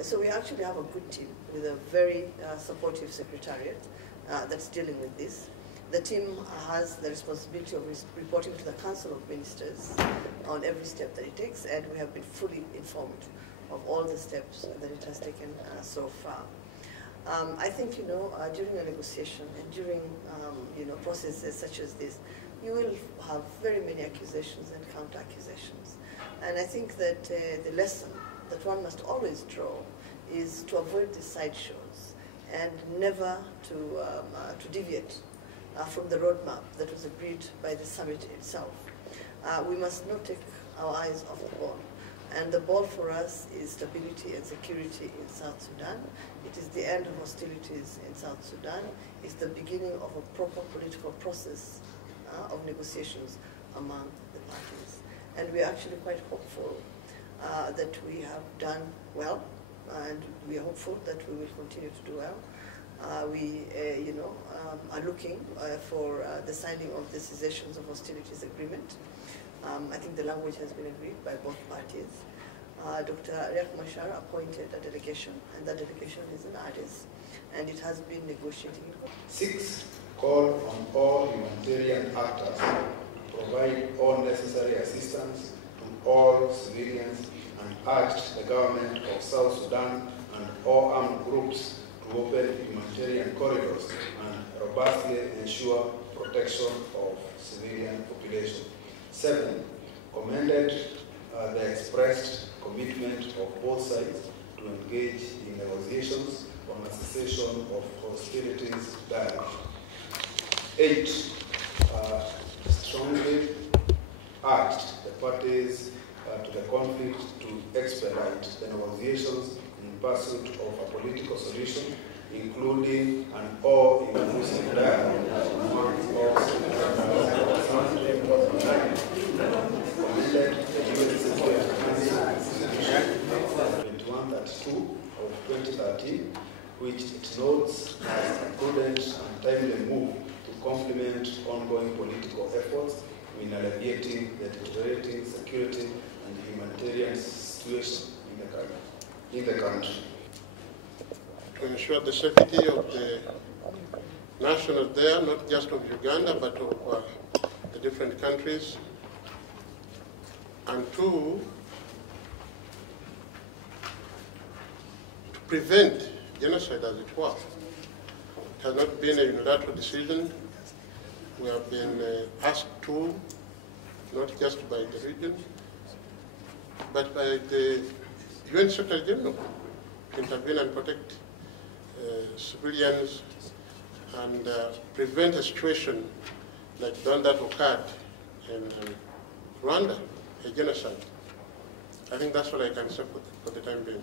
So we actually have a good team with a very supportive secretariat that's dealing with this. The team has the responsibility of reporting to the Council of Ministers on every step that it takes, and we have been fully informed of all the steps that it has taken so far. I think, during a negotiation and during, processes such as this, you will have very many accusations and counter-accusations. And I think that the lesson that one must always draw is to avoid the sideshows and never to deviate from the roadmap that was agreed by the summit itself. We must not take our eyes off the ball. And the ball for us is stability and security in South Sudan. It is the end of hostilities in South Sudan. It's the beginning of a proper political process of negotiations among the parties. And we're actually quite hopeful that we have done well, and we are hopeful that we will continue to do well. We are looking for the signing of the cessations of hostilities agreement. I think the language has been agreed by both parties. Dr. Riek Machar appointed a delegation, and that delegation is in Addis, and it has been negotiating. 6, call on all humanitarian actors to provide all necessary assistance to all civilians, and urged the government of South Sudan and all armed groups to open humanitarian corridors and robustly ensure protection of civilian population. 7, commended the expressed commitment of both sides to engage in negotiations on a cessation of hostilities dialogue. 8, strongly urged the parties to the conflict to expedite the negotiations in pursuit of a political solution, including an all-inclusive dialogue among all commended the UN Security Council 2132 of 2013, which it notes as a prudent and timely move to complement ongoing political efforts in alleviating the deteriorating security and humanitarian situation in the country. To ensure the safety of the nationals there, not just of Uganda, but of the different countries. And 2, to prevent genocide, as it were. It has not been a unilateral decision. We have been asked to, not just by the region, but by the UN Secretary General, to intervene and protect civilians and prevent a situation like the one that occurred in Rwanda, a genocide. I think that's what I can say for the time being.